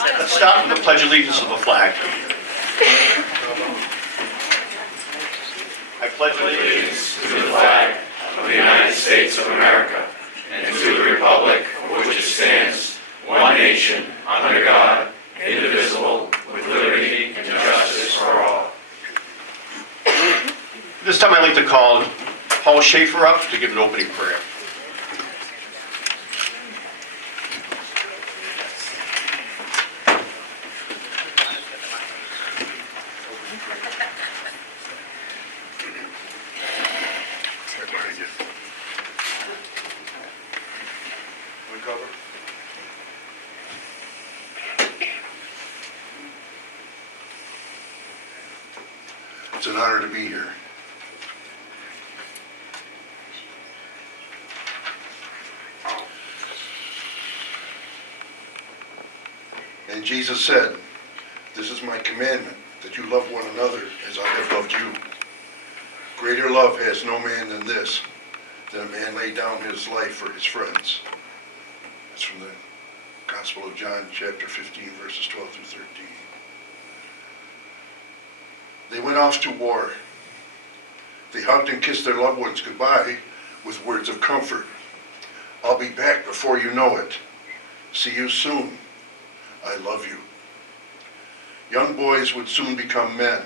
Let's start with the Pledge of Allegiance of the flag. I pledge allegiance to the flag of the United States of America and to the republic for which it stands, one nation, under God, indivisible, with liberty and justice for all. This time I'd like to call Paul Schaefer up to give an opening prayer. It's an honor to be here. And Jesus said, "This is my commandment, that you love one another as I have loved you. Greater love has no man than this, that a man lay down his life for his friends." That's from the Gospel of John, chapter 15, verses 12 through 13. They went off to war. They hugged and kissed their loved ones goodbye with words of comfort. "I'll be back before you know it. See you soon. I love you." Young boys would soon become men.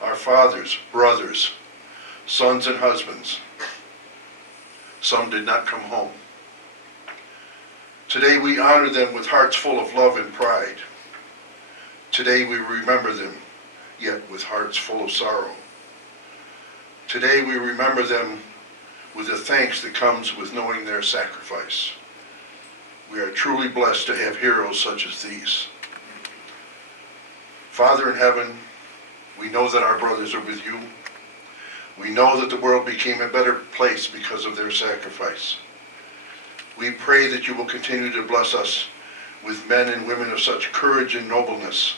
Our fathers, brothers, sons and husbands. Some did not come home. Today we honor them with hearts full of love and pride. Today we remember them, yet with hearts full of sorrow. Today we remember them with the thanks that comes with knowing their sacrifice. We are truly blessed to have heroes such as these. Father in heaven, we know that our brothers are with you. We know that the world became a better place because of their sacrifice. We pray that you will continue to bless us with men and women of such courage and nobleness.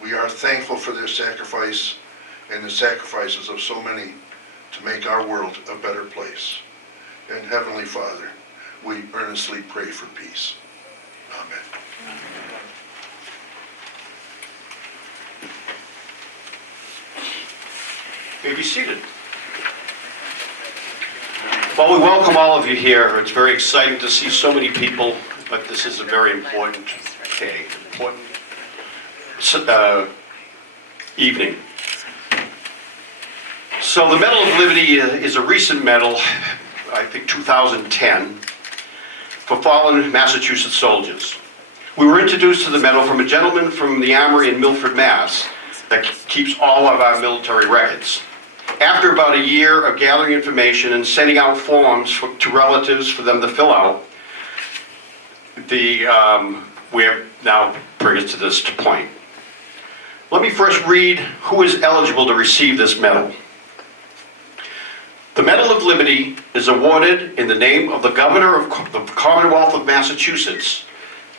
We are thankful for their sacrifice and the sacrifices of so many to make our world a better place. And Heavenly Father, we earnestly pray for peace. Amen. You may be seated. Well, we welcome all of you here. It's very exciting to see so many people, but this is a very important day, important evening. So the Medal of Liberty is a recent medal, I think 2010, for fallen Massachusetts soldiers. We were introduced to the medal from a gentleman from the Armory in Milford, Mass. that keeps all of our military records. After about a year of gathering information and sending out forms to relatives for them to fill out, we have now bring us to this point. Let me first read who is eligible to receive this medal. The Medal of Liberty is awarded in the name of the Governor of the Commonwealth of Massachusetts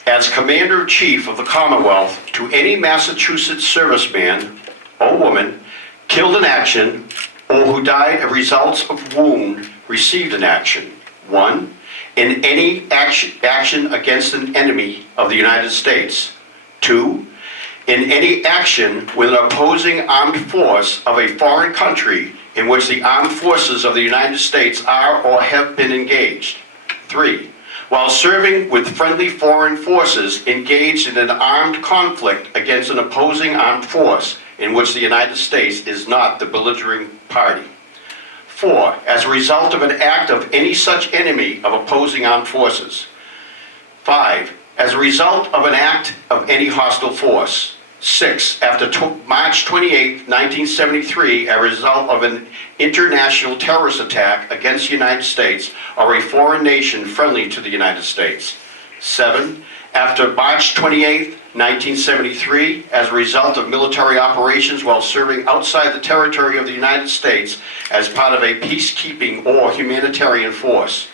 as Commander-in-Chief of the Commonwealth to any Massachusetts serviceman or woman killed in action or who died of results of wound received in action. 1. In any action against an enemy of the United States. 2. In any action with an opposing armed force of a foreign country in which the armed forces of the United States are or have been engaged. 3. While serving with friendly foreign forces engaged in an armed conflict against an opposing armed force in which the United States is not the belligerent party. 4. As a result of an act of any such enemy of opposing armed forces. 5. As a result of an act of any hostile force. 6. After March 28, 1973, a result of an international terrorist attack against the United States or a foreign nation friendly to the United States. 7. After March 28, 1973, as a result of military operations while serving outside the territory of the United States as part of a peacekeeping or humanitarian force.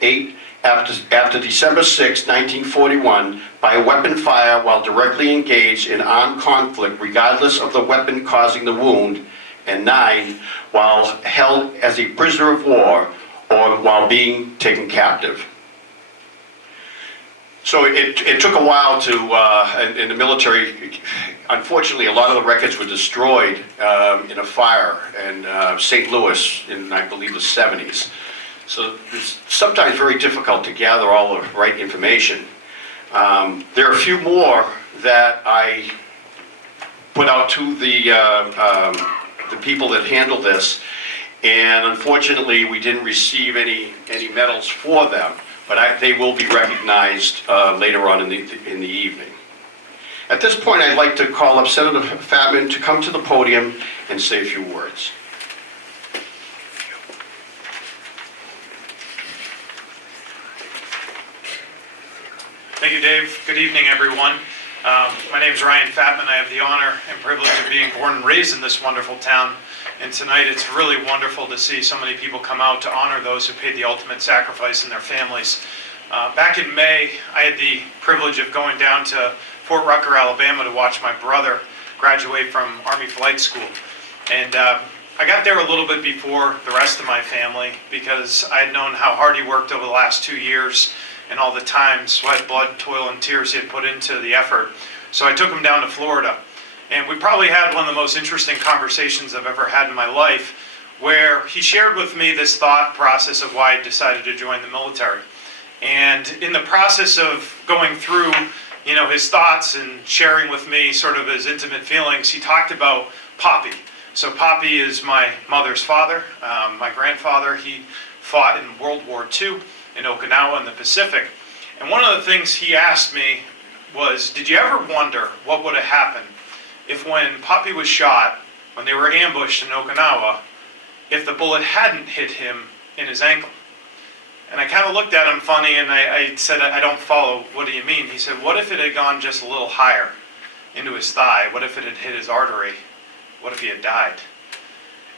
8. After December 6, 1941, by a weapon fire while directly engaged in armed conflict regardless of the weapon causing the wound. And 9, while held as a prisoner of war or while being taken captive. So it took a while to, in the military, unfortunately, a lot of the records were destroyed in a fire in St. Louis in, I believe, the 70s. So it's sometimes very difficult to gather all the right information. There are a few more that I put out to the people that handle this, and unfortunately, we didn't receive any medals for them, but they will be recognized later on in the evening. At this point, I'd like to call up Senator Fatman to come to the podium and say a few words. Thank you, Dave. Good evening, everyone. My name is Ryan Fatman. I have the honor and privilege of being born and raised in this wonderful town. And tonight it's really wonderful to see so many people come out to honor those who paid the ultimate sacrifice and their families. Back in May, I had the privilege of going down to Fort Rucker, Alabama to watch my brother graduate from Army Flight School. And I got there a little bit before the rest of my family because I had known how hard he worked over the last 2 years and all the time, sweat, blood, toil, and tears he had put into the effort. So I took him down to Florida. And we probably had one of the most interesting conversations I've ever had in my life, where he shared with me this thought process of why I decided to join the military. And in the process of going through, his thoughts and sharing with me sort of his intimate feelings, he talked about Poppy. So Poppy is my mother's father, my grandfather. He fought in World War II in Okinawa in the Pacific. And one of the things he asked me was, did you ever wonder what would have happened if when Poppy was shot, when they were ambushed in Okinawa, if the bullet hadn't hit him in his ankle? And I kind of looked at him funny and I said, I don't follow, what do you mean? He said, what if it had gone just a little higher into his thigh? What if it had hit his artery? What if he had died?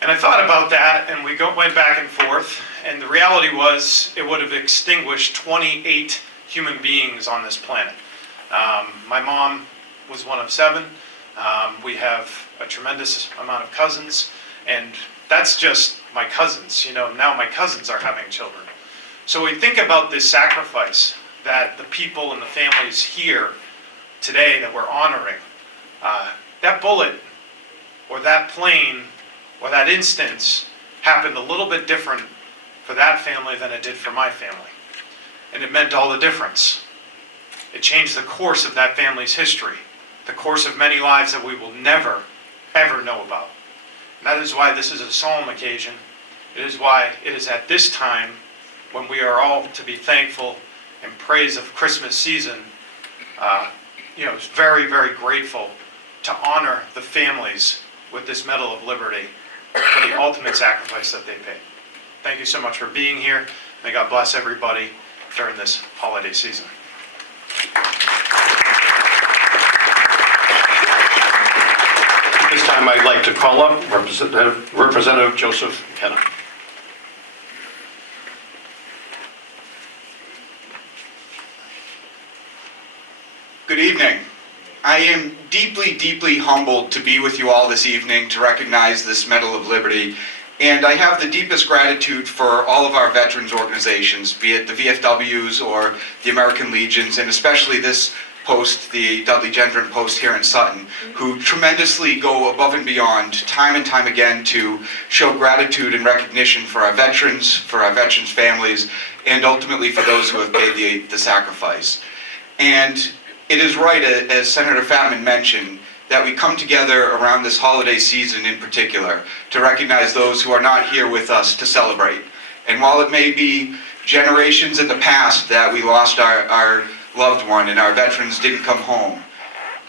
And I thought about that, and we went back and forth, and the reality was it would have extinguished 28 human beings on this planet. My mom was one of 7. We have a tremendous amount of cousins, and that's just my cousins. Now my cousins are having children. So we think about this sacrifice that the people and the families here today that we're honoring. That bullet, or that plane, or that instance happened a little bit different for that family than it did for my family. And it meant all the difference. It changed the course of that family's history, the course of many lives that we will never, ever know about. And that is why this is a solemn occasion. It is why it is at this time when we are all to be thankful and praise of Christmas season, very, very grateful to honor the families with this Medal of Liberty for the ultimate sacrifice that they paid. Thank you so much for being here. May God bless everybody during this holiday season. At this time, I'd like to call up Representative Joseph McKenna. Good evening. I am deeply, deeply humbled to be with you all this evening to recognize this Medal of Liberty. And I have the deepest gratitude for all of our veterans organizations, be it the VFWs or the American Legions, and especially this post, the Dudley-Gendron post here in Sutton, who tremendously go above and beyond time and time again to show gratitude and recognition for our veterans families, and ultimately for those who have paid the sacrifice. And it is right, as Senator Fatman mentioned, that we come together around this holiday season in particular to recognize those who are not here with us to celebrate. And while it may be generations in the past that we lost our loved one and our veterans didn't come home,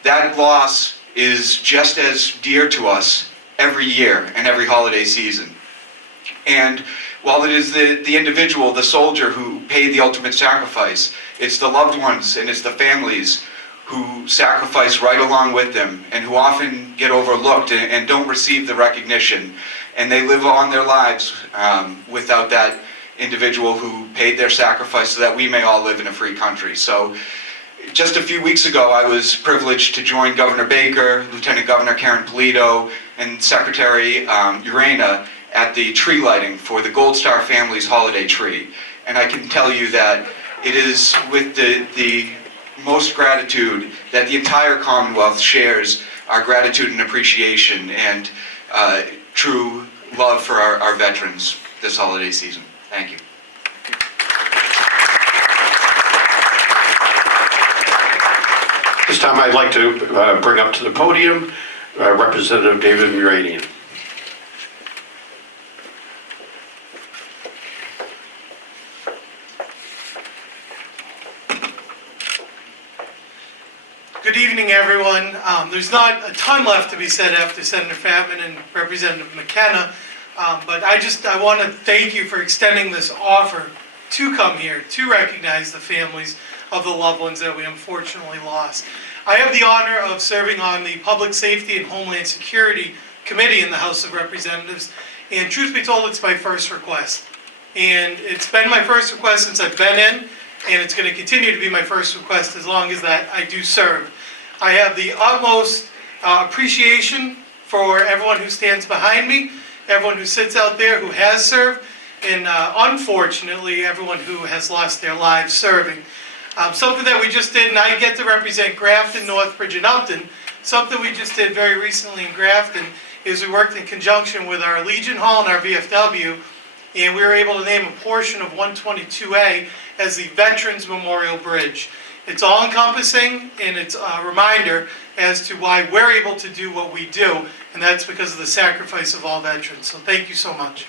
that loss is just as dear to us every year and every holiday season. And while it is the individual, the soldier who paid the ultimate sacrifice, it's the loved ones and it's the families who sacrifice right along with them and who often get overlooked and don't receive the recognition. And they live on their lives without that individual who paid their sacrifice so that we may all live in a free country. So just a few weeks ago, I was privileged to join Governor Baker, Lieutenant Governor Karen Polito, and Secretary Urena at the tree lighting for the Gold Star Family's holiday tree. And I can tell you that it is with the most gratitude that the entire Commonwealth shares our gratitude and appreciation and true love for our veterans this holiday season. Thank you. This time I'd like to bring up to the podium Representative David Muranian. Good evening, everyone. There's not a ton left to be said after Senator Fatman and Representative McKenna, but I want to thank you for extending this offer to come here to recognize the families of the loved ones that we unfortunately lost. I have the honor of serving on the Public Safety and Homeland Security Committee in the House of Representatives, and truth be told, it's my first request. And it's been my first request since I've been in, and it's going to continue to be my first request as long as that I do serve. I have the utmost appreciation for everyone who stands behind me, everyone who sits out there who has served, and unfortunately, everyone who has lost their lives serving. Something that we just did, and I get to represent Grafton, Northbridge, and Upton. Something we just did very recently in Grafton is we worked in conjunction with our Legion Hall and our VFW, and we were able to name a portion of 122A as the Veterans Memorial Bridge. It's all-encompassing, and it's a reminder as to why we're able to do what we do, and that's because of the sacrifice of all veterans. So thank you so much.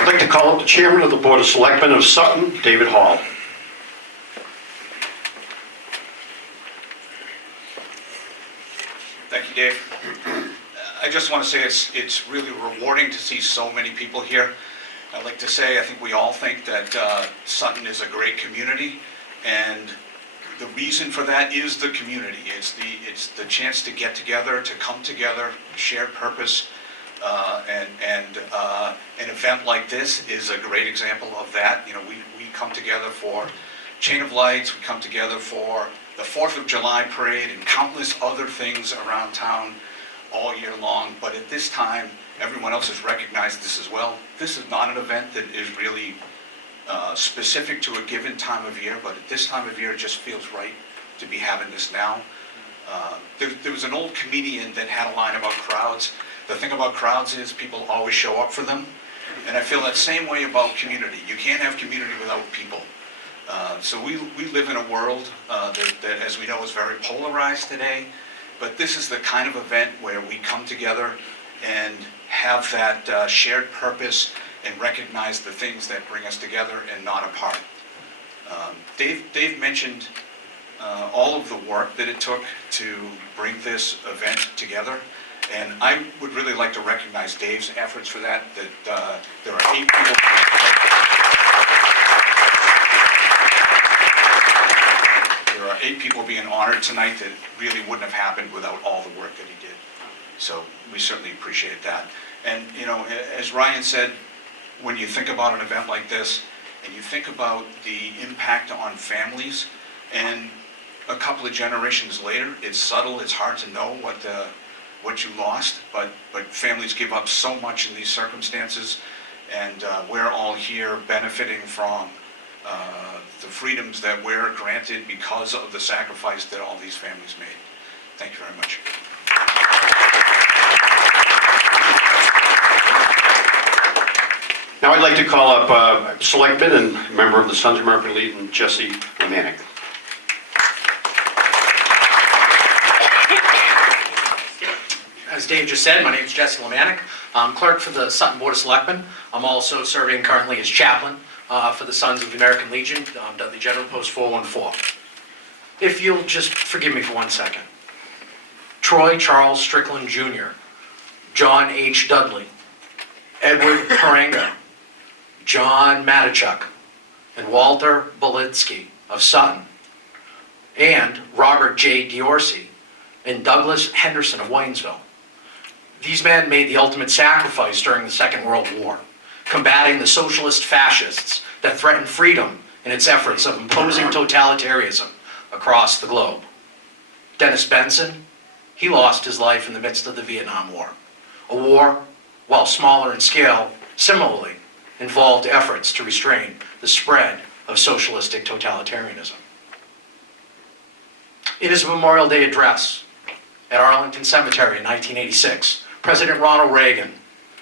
I'd like to call up the Chairman of the Board of Selectmen of Sutton, David Hall. Thank you, Dave. I just want to say it's really rewarding to see so many people here. I'd like to say I think we all think that Sutton is a great community, and the reason for that is the community. It's the chance to get together, to come together, shared purpose, and an event like this is a great example of that. You know, we come together for Chain of Lights, we come together for the 4th of July parade and countless other things around town all year long, but at this time, everyone else has recognized this as well. This is not an event that is really specific to a given time of year, but at this time of year, it just feels right to be having this now. There was an old comedian that had a line about crowds. The thing about crowds is people always show up for them, and I feel that same way about community. You can't have community without people. So we live in a world that, as we know, is very polarized today, but this is the kind of event where we come together and have that shared purpose and recognize the things that bring us together and not apart. Dave mentioned all of the work that it took to bring this event together, and I would really like to recognize Dave's efforts for that. There are 8 people. There are 8 people being honored tonight that really wouldn't have happened without all the work that he did. So we certainly appreciate that. And you know, as Ryan said, when you think about an event like this, and you think about the impact on families, and a couple of generations later, it's subtle, it's hard to know what you lost, but families give up so much in these circumstances, and we're all here benefiting from the freedoms that we're granted because of the sacrifice that all these families made. Thank you very much. Now I'd like to call up Selectman and member of the Sons of American Legion, Jesse Lemanik. As Dave just said, my name is Jesse Lemanik. I'm clerk for the Sutton Board of Selectmen. I'm also serving currently as chaplain for the Sons of the American Legion, Dudley-Gendron, Post 414. If you'll just forgive me for 1 second. Troy Charles Strickland Jr., John H. Dudley, Edward Paranga, John Matichuk, and Walter Belitsky of Sutton, and Robert J. Diorsi and Douglas Henderson of Waynesville. These men made the ultimate sacrifice during the Second World War, combating the socialist fascists that threatened freedom in its efforts of imposing totalitarianism across the globe. Dennis Benson, he lost his life in the midst of the Vietnam War. A war, while smaller in scale, similarly involved efforts to restrain the spread of socialistic totalitarianism. In his Memorial Day address at Arlington Cemetery in 1986, President Ronald Reagan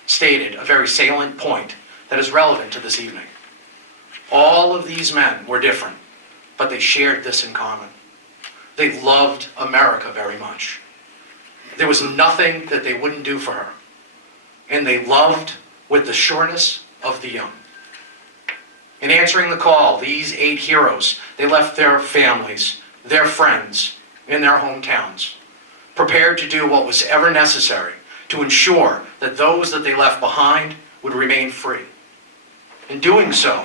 stated a very salient point that is relevant to this evening. All of these men were different, but they shared this in common. They loved America very much. There was nothing that they wouldn't do for her. And they loved with the sureness of the young. In answering the call, these 8 heroes, they left their families, their friends, in their hometowns, prepared to do what was ever necessary to ensure that those that they left behind would remain free. In doing so,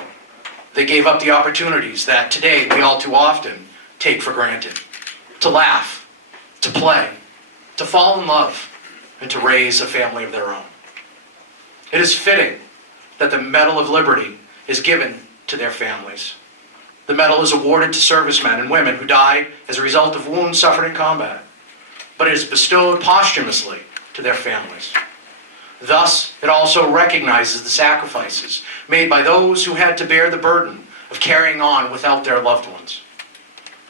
they gave up the opportunities that today we all too often take for granted. To laugh, to play, to fall in love, and to raise a family of their own. It is fitting that the Medal of Liberty is given to their families. The medal is awarded to servicemen and women who died as a result of wounds suffered in combat, but it is bestowed posthumously to their families. Thus, it also recognizes the sacrifices made by those who had to bear the burden of carrying on without their loved ones.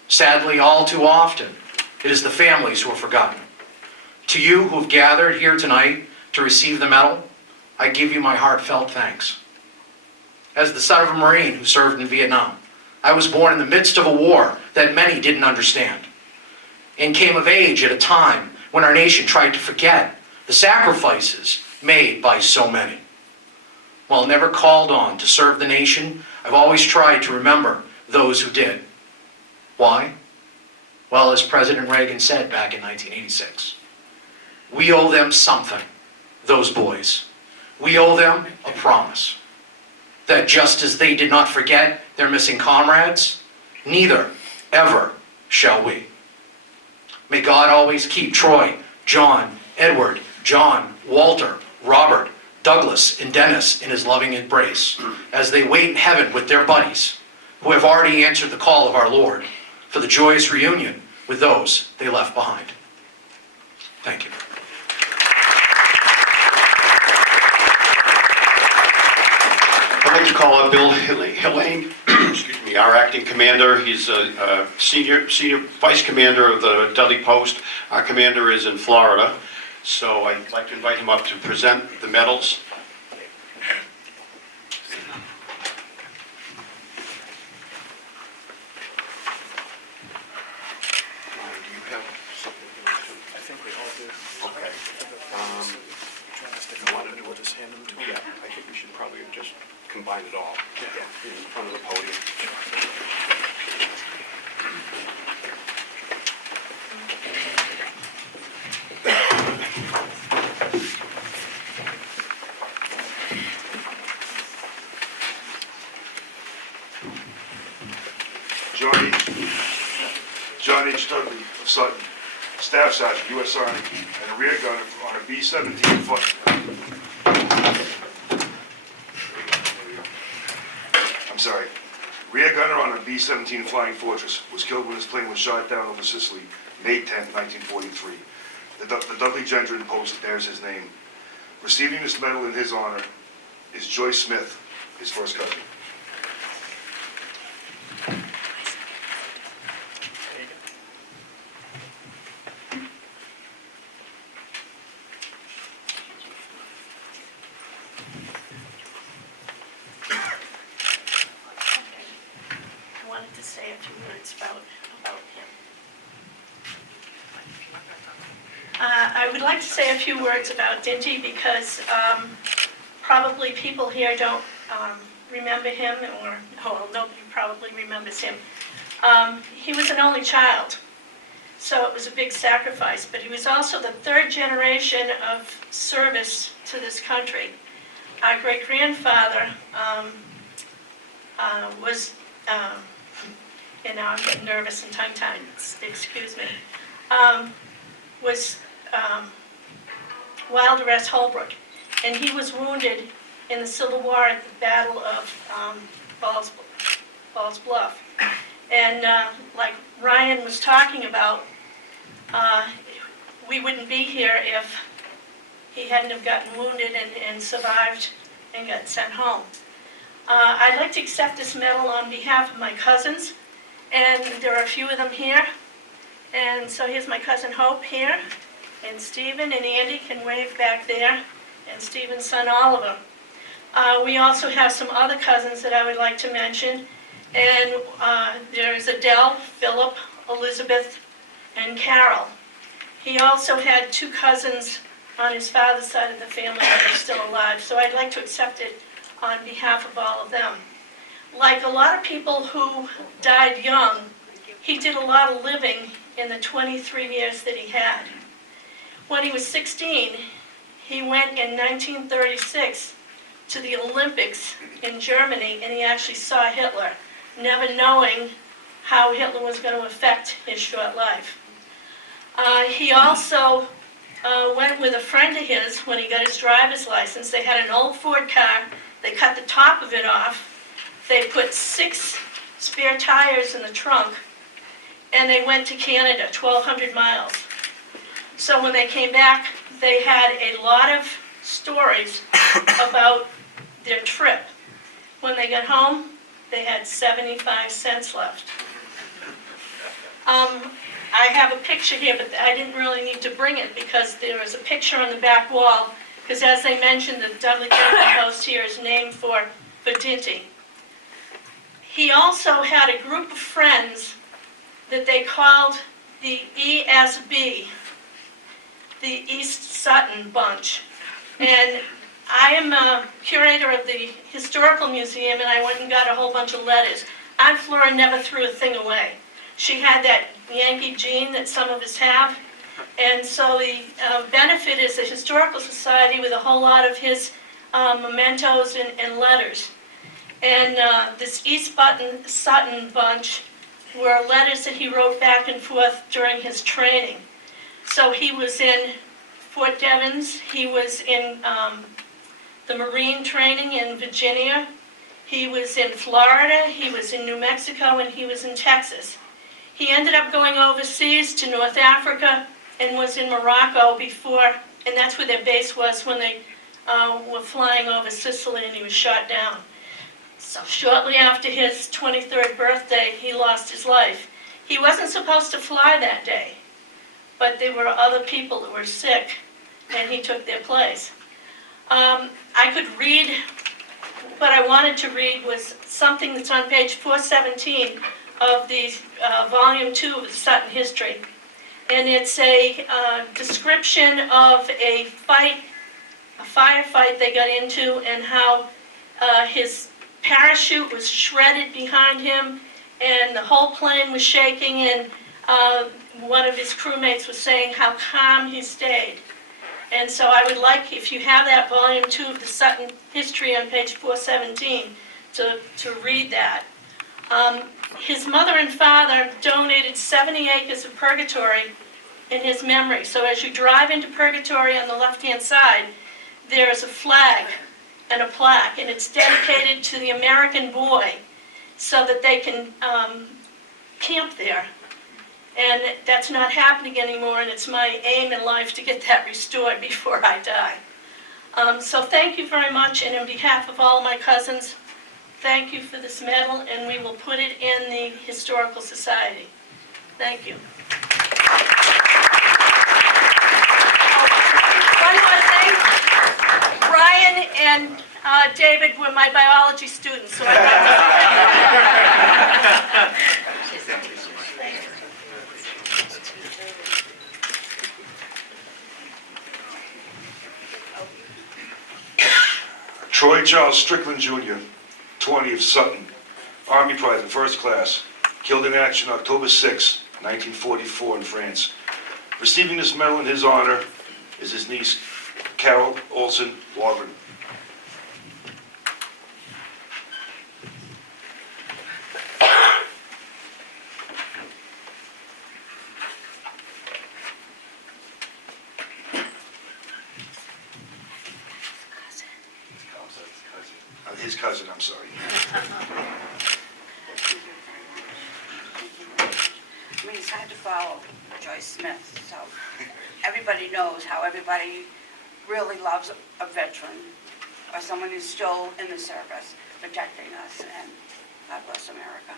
Sadly, all too often, it is the families who are forgotten. To you who have gathered here tonight to receive the medal, I give you my heartfelt thanks. As the son of a Marine who served in Vietnam, I was born in the midst of a war that many didn't understand, and came of age at a time when our nation tried to forget the sacrifices made by so many. While never called on to serve the nation, I've always tried to remember those who did. Why? Well, as President Reagan said back in 1986, we owe them something, those boys. We owe them a promise that just as they did not forget their missing comrades, neither ever shall we. May God always keep Troy, John, Edward, John, Walter, Robert, Douglas, and Dennis in his loving embrace as they wait in heaven with their buddies who have already answered the call of our Lord for the joyous reunion with those they left behind. Thank you. I'd like to call up Bill Hillane, our acting commander. He's a senior vice commander of the Dudley Post. Our commander is in Florida, so I'd like to invite him up to present the medals. I think we all do. Okay. If you want to do it, just hand them to me. Yeah, I think we should probably just combine it all. Yeah. In front of the podium. John H. Dudley of Sutton, Staff Sergeant, U.S. Army, and a rear gunner on a B-17 Rear gunner on a B-17 Flying Fortress was killed when his plane was shot down over Sicily, May 10, 1943. The Dudley-Gendron post bears his name. Receiving this medal in his honor is Joyce Smith, his first cousin. I wanted to say a few words about him. I would like to say a few words about Dingy because probably people here don't remember him, or well, nobody probably remembers him. He was an only child, so it was a big sacrifice, but he was also the third generation of service to this country. Our great-grandfather was, and now I'm getting nervous and tongue-tied, excuse me, was Wilder S. Holbrook, and he was wounded in the Civil War at the Battle of Ball's Bluff. And like Ryan was talking about, we wouldn't be here if he hadn't have gotten wounded and survived and got sent home. I'd like to accept this medal on behalf of my cousins, and there are a few of them here. And so here's my cousin Hope here, and Stephen and Andy can wave back there, and Stephen's son Oliver. We also have some other cousins that I would like to mention, and there's Adele, Philip, Elizabeth, and Carol. He also had 2 cousins on his father's side of the family that are still alive, so I'd like to accept it on behalf of all of them. Like a lot of people who died young, he did a lot of living in the 23 years that he had. When he was 16, he went in 1936 to the Olympics in Germany, and he actually saw Hitler, never knowing how Hitler was going to affect his short life. He also went with a friend of his when he got his driver's license. They had an old Ford car. They cut the top of it off. They put 6 spare tires in the trunk, and they went to Canada, 1,200 miles. So when they came back, they had a lot of stories about their trip. When they got home, they had 75 cents left. I have a picture here, but I didn't really need to bring it because there is a picture on the back wall, because as they mentioned, the Dudley-Gendron post here is named for Dinty. He also had a group of friends that they called the ESB, the East Sutton Bunch. And I am a curator of the Historical Museum, and I went and got a whole bunch of letters. Aunt Flora never threw a thing away. She had that Yankee gene that some of us have, and so the benefit is the Historical Society with a whole lot of his mementos and letters. And this East Sutton Bunch were letters that he wrote back and forth during his training. So he was in Fort Devens, he was in the Marine training in Virginia, he was in Florida, he was in New Mexico, and he was in Texas. He ended up going overseas to North Africa and was in Morocco before, and that's where their base was when they were flying over Sicily, and he was shot down. So shortly after his 23rd birthday, he lost his life. He wasn't supposed to fly that day, but there were other people that were sick, and he took their place. I could read, what I wanted to read was something that's on page 417 of the volume 2 of the Sutton History. And it's a description of a firefight they got into, and how his parachute was shredded behind him, and the whole plane was shaking, and one of his crewmates was saying how calm he stayed. And so I would like, if you have that volume 2 of the Sutton History on page 417, to read that. His mother and father donated 70 acres of Purgatory in his memory. So as you drive into Purgatory on the left-hand side, there is a flag and a plaque, and it's dedicated to the American boy so that they can camp there. And that's not happening anymore, and it's my aim in life to get that restored before I die. So thank you very much, and on behalf of all my cousins, thank you for this medal, and we will put it in the Historical Society. Thank you. One more thing. Brian and David were my biology students, so I'd like to say thank you. Troy Charles Strickland Jr., 20 of Sutton, Army Private, First Class, killed in action October 6, 1944 in France. Receiving this medal in his honor is his niece, Carol Olson Warren. His cousin, I'm sorry. I mean, it's hard to follow Joyce Smith, so everybody knows how everybody really loves a veteran or someone who's still in the service, protecting us, and God bless America.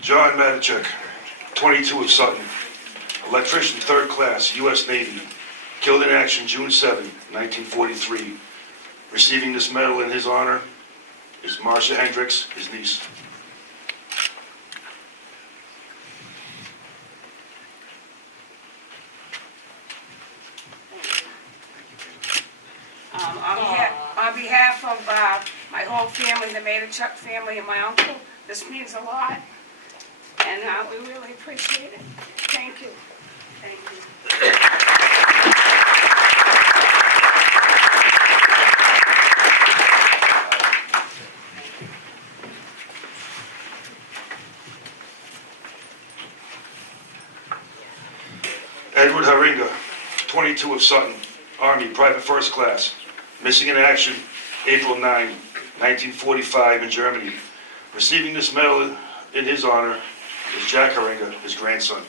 John Matichek, 22 of Sutton, electrician, 3rd class, U.S. Navy, killed in action June 7, 1943. Receiving this medal in his honor is Marcia Hendricks, his niece. On behalf of my whole family, the Matichek family, and my uncle, this means a lot, and we really appreciate it. Thank you. Thank you. Edward Haringa, 22 of Sutton, Army, private 1st class, missing in action April 9, 1945 in Germany. Receiving this medal in his honor is Jack Haringa, his grandson.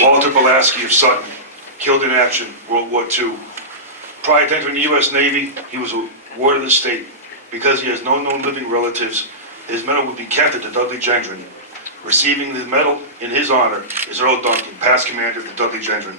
Walter Pulaski of Sutton, killed in action, World War II. Prior to entering the U.S. Navy, he was a ward of the state. Because he has no known living relatives, his medal will be kept at the Dudley-Gendron. Receiving the medal in his honor is Earl Duncan, past commander of the Dudley-Gendron.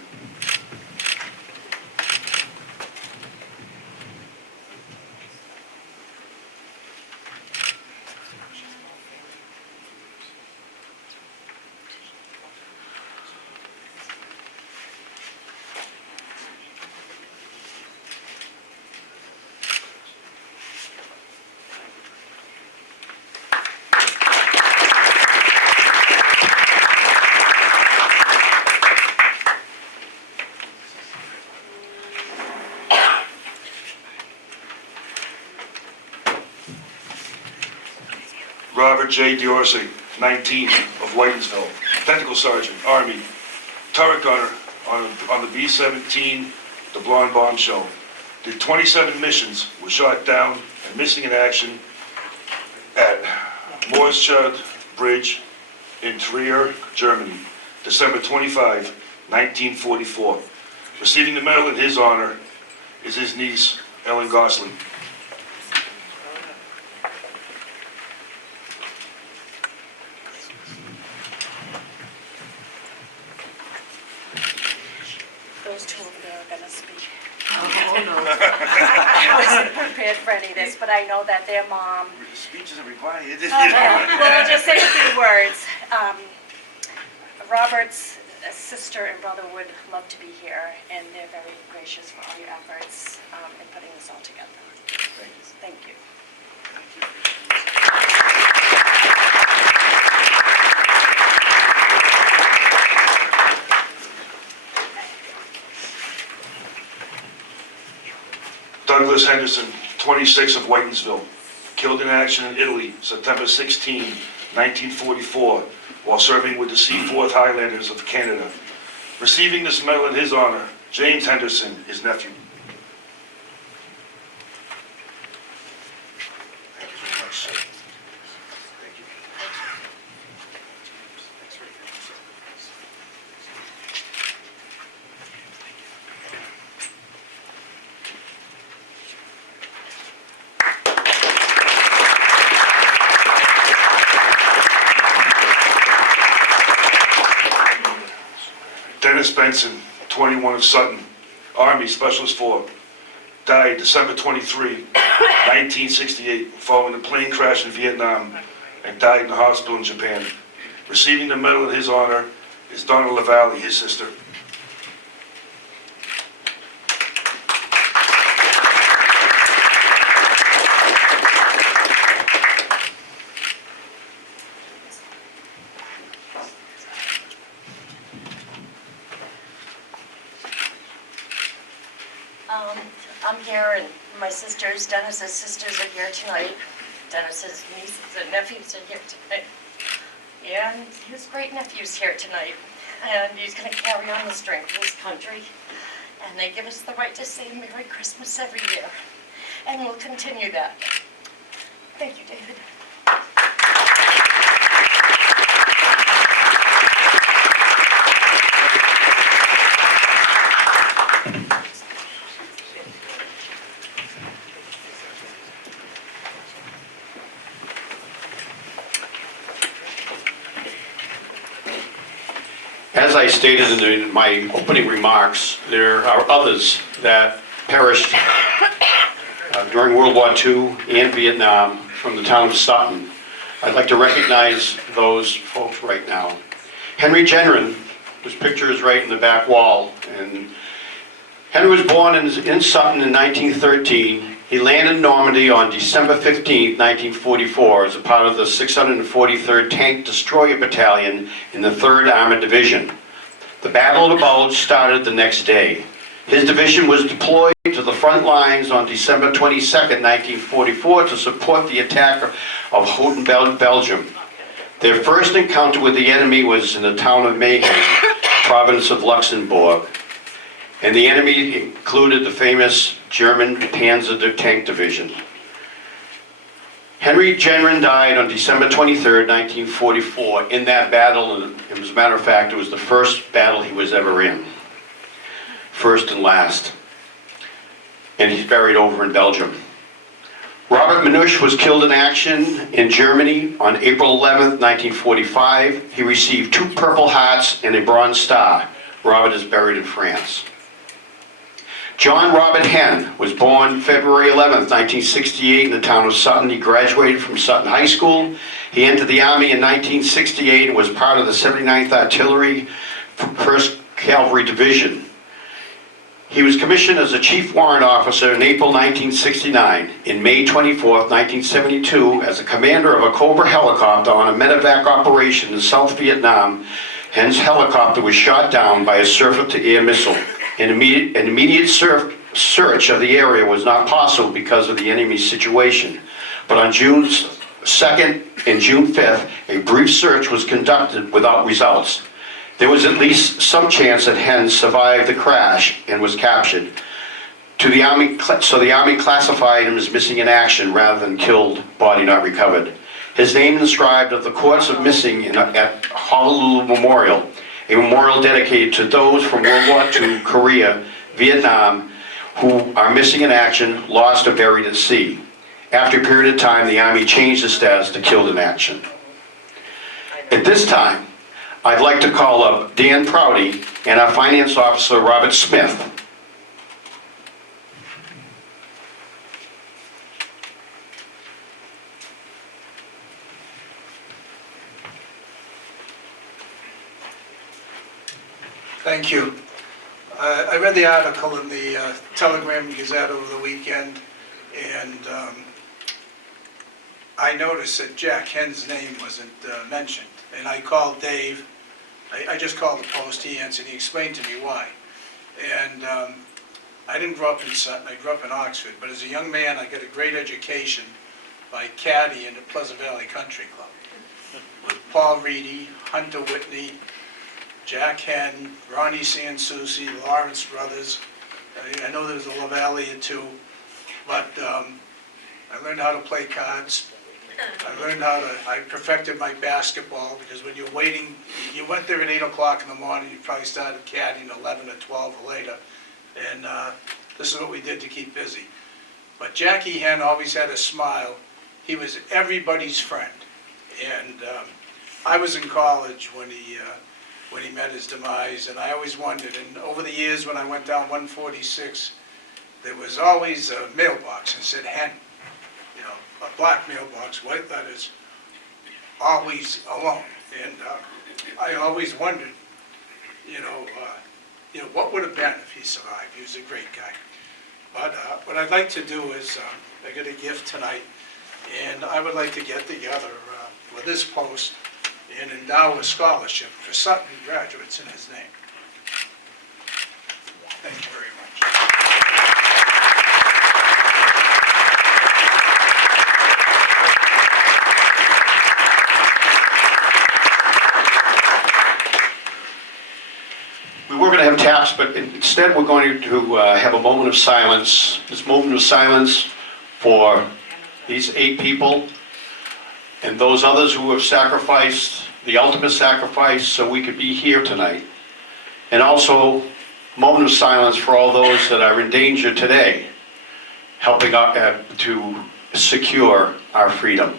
Robert J. Diorsi, 19, of Whitensville, Technical Sergeant, Army, turret gunner on the B-17, the Blonde Bombshell. Did 27 missions, was shot down and missing in action at Morschad Bridge in Trier, Germany, December 25, 1944. Receiving the medal in his honor is his niece, Ellen Gosling. Those two over there are gonna speak. Oh, no. I wasn't prepared for any of this, but I know that their mom... Speech isn't required. Well, I'll just say a few words. Robert's sister and brother would love to be here, and they're very gracious for all your efforts in putting this all together. Thank you. Douglas Henderson, 26 of Whitensville, killed in action in Italy, September 16, 1944, while serving with the Seaforth Highlanders of Canada. Receiving this medal in his honor, James Henderson, his nephew. Thank you very much, sir. Thank you. Dennis Benson, 21 of Sutton, Army Specialist 4, died December 23, 1968, following a plane crash in Vietnam, and died in the hospital in Japan. Receiving the medal in his honor is Donna LaValle, his sister. I'm here, and my sisters, Dennis's sisters are here tonight. Dennis's nieces and nephews are here tonight. And his great-nephew's here tonight. And he's going to carry on the strength of this country. And they give us the right to say Merry Christmas every year. And we'll continue that. Thank you, David. As I stated in my opening remarks, there are others that perished during World War II and Vietnam from the town of Sutton. I'd like to recognize those folks right now. Henry Gendron, whose picture is right in the back wall, and Henry was born in Sutton in 1913. He landed in Normandy on December 15, 1944, as a part of the 643rd Tank Destroyer Battalion in the 3rd Armored Division. The Battle of the Bulge started the next day. His division was deployed to the front lines on December 22, 1944, to support the attack of Sutton, Belgium. Their first encounter with the enemy was in the town of Mayhem, province of Luxembourg. And the enemy included the famous German Panzer Tank Division. Henry Gendron died on December 23, 1944, in that battle, and as a matter of fact, it was the first battle he was ever in. First and last. And he's buried over in Belgium. Robert Minush was killed in action in Germany on April 11, 1945. He received 2 Purple Hearts and a Bronze Star. Robert is buried in France. John Robert Henn was born February 11, 1968 in the town of Sutton. He graduated from Sutton High School. He entered the Army in 1968 and was part of the 79th Artillery 1st Cavalry Division. He was commissioned as a Chief Warrant Officer in April 1969. In May 24, 1972, as a commander of a Cobra helicopter on a medevac operation in South Vietnam, Henn's helicopter was shot down by a surface-to-air missile. An immediate search of the area was not possible because of the enemy's situation. But on June 2nd and June 5th, a brief search was conducted without results. There was at least some chance that Henn survived the crash and was captured. So the Army classified him as missing in action rather than killed, body not recovered. His name inscribed at the Courts of Missing at Honolulu Memorial, a memorial dedicated to those from World War II, Korea, Vietnam, who are missing in action, lost, or buried at sea. After a period of time, the Army changed the status to killed in action. At this time, I'd like to call up Dan Prouty and our Finance Officer, Robert Smith. Thank you. I read the article in the Telegram Gazette over the weekend, and I noticed that Jack Henn's name wasn't mentioned. And I called Dave. I just called the post. He answered. He explained to me why. And I didn't grow up in Sutton. I grew up in Oxford. But as a young man, I got a great education by caddy in the Pleasant Valley Country Club with Paul Reedy, Hunter Whitney, Jack Henn, Ronnie Sansucci, Lawrence Brothers. I know there's a LaValle or two, but I learned how to play cards. I perfected my basketball, because when you're waiting, you went there at 8 o'clock in the morning, you probably started caddying 11 or 12 or later. And this is what we did to keep busy. But Jackie Henn always had a smile. He was everybody's friend. And I was in college when he met his demise, and I always wondered, and over the years when I went down 146, there was always a mailbox that said Henn, you know, a black mailbox, white letters, always alone. And I always wondered, what would have been if he survived. He was a great guy. But what I'd like to do is, I got a gift tonight, and I would like to get together with this post and endow a scholarship for Sutton graduates in his name. Thank you very much. remarks, but instead we're going to have a moment of silence. This moment of silence for these 8 people and those others who have sacrificed the ultimate sacrifice so we could be here tonight. And also a moment of silence for all those that are in danger today, helping to secure our freedom.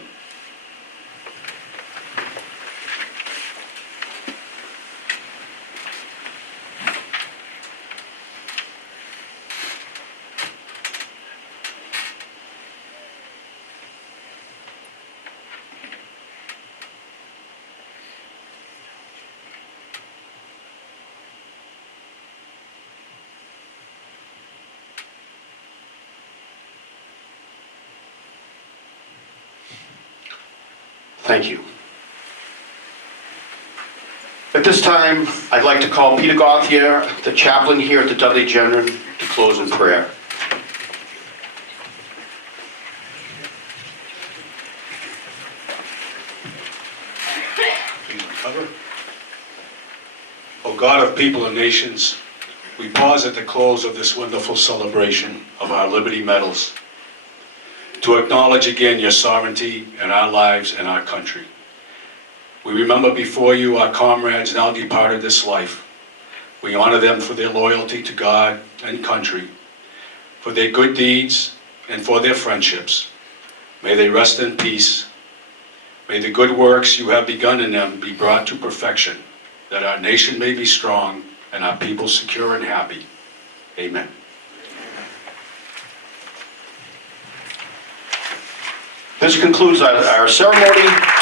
Thank you. At this time, I'd like to call Peter Gauthier, the chaplain here at the Dudley-Gendron, to close in prayer. Please recover. O God of people and nations, we pause at the close of this wonderful celebration of our Liberty Medals to acknowledge again your sovereignty in our lives and our country. We remember before you our comrades now departed this life. We honor them for their loyalty to God and country, for their good deeds and for their friendships. May they rest in peace. May the good works you have begun in them be brought to perfection, that our nation may be strong and our people secure and happy. Amen. This concludes our ceremony.